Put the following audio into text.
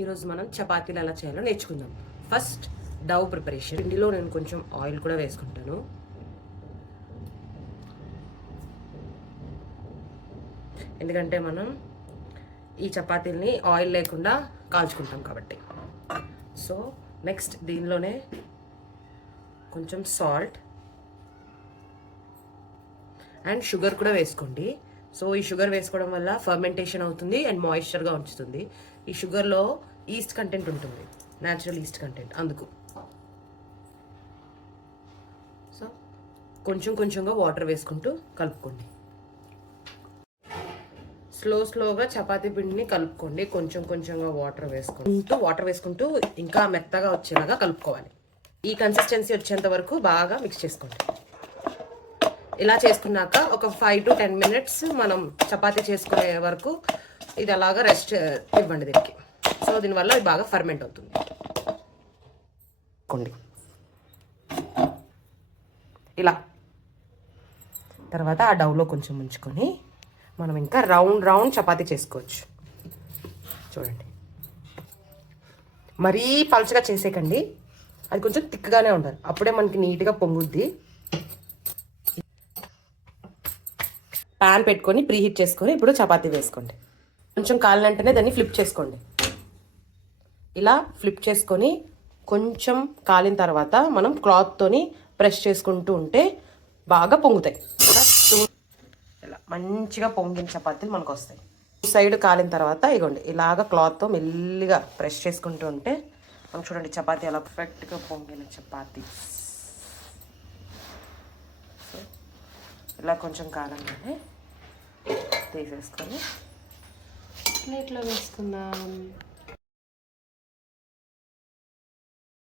ఈరోజు మనం చపాతీలు ఎలా చేయాలో నేర్చుకుందాం. First Dove preparation. ఇందులో నేను కొంచెం ఆయిల్ కూడా వేసుకుంటాను. ఎందుకంటే మనం ఈ చపాతీల్ని ఆయిల్ లేకుండా కాల్చుకుంటాం కాబట్టి. సో నెక్స్ట్ దీనిలోనే కొంచెం సాల్ట్ అండ్ షుగర్ కూడా వేసుకోండి. సో ఈ షుగర్ వేసుకోవడం వల్ల ఫర్మెంటేషన్ అవుతుంది అండ్ మాయిశ్చర్గా ఉంచుతుంది. ఈ షుగర్లో ఈస్ట్ కంటెంట్ ఉంటుంది, న్యాచురల్ ఈస్ట్ కంటెంట్, అందుకు. సో కొంచెం కొంచెంగా వాటర్ వేసుకుంటూ కలుపుకోండి. స్లోగా చపాతీ పిండిని కలుపుకోండి. కొంచెం కొంచెంగా వాటర్ వేసుకుంటూ ఇంకా మెత్తగా వచ్చేలాగా కలుపుకోవాలి. ఈ కన్సిస్టెన్సీ వచ్చేంత వరకు బాగా మిక్స్ చేసుకోండి. ఇలా చేసుకున్నాక ఒక 5 to 10 minutes మనం చపాతీ చేసుకునే వరకు ఇది అలాగా రెస్ట్ ఇవ్వండి దీనికి. సో దీనివల్ల ఇది బాగా ఫర్మెంట్ అవుతుంది. ఇలా తర్వాత ఆ డౌలో కొంచెం ఉంచుకొని మనం ఇంకా రౌండ్ చపాతీ చేసుకోవచ్చు. చూడండి, మరీ పలుచగా చేసేకండి, అది కొంచెం థిక్గానే ఉండాలి, అప్పుడే మనకి నీట్గా పొంగుద్ది. ప్యాన్ పెట్టుకొని ప్రీహీట్ చేసుకొని ఇప్పుడు చపాతీ వేసుకోండి. కొంచెం కాలినంటేనే దాన్ని ఫ్లిప్ చేసుకోండి. ఇలా ఫ్లిప్ చేసుకొని కొంచెం కాలిన తర్వాత మనం క్లాత్తోని ప్రెస్ చేసుకుంటూ ఉంటే బాగా పొంగుతాయి. ఇలా మంచిగా పొంగిన చపాతీలు మనకు వస్తాయి. సైడ్ కాలిన తర్వాత ఇగోండి ఇలాగ క్లాత్తో మెల్లిగా ప్రెస్ చేసుకుంటూ ఉంటే మనం చూడండి చపాతీ అలా పర్ఫెక్ట్గా పొంగిన చపాతీ. ఇలా కొంచెం కాలంగానే తీసేసుకొని ప్లేట్లో వేసుకుందాం.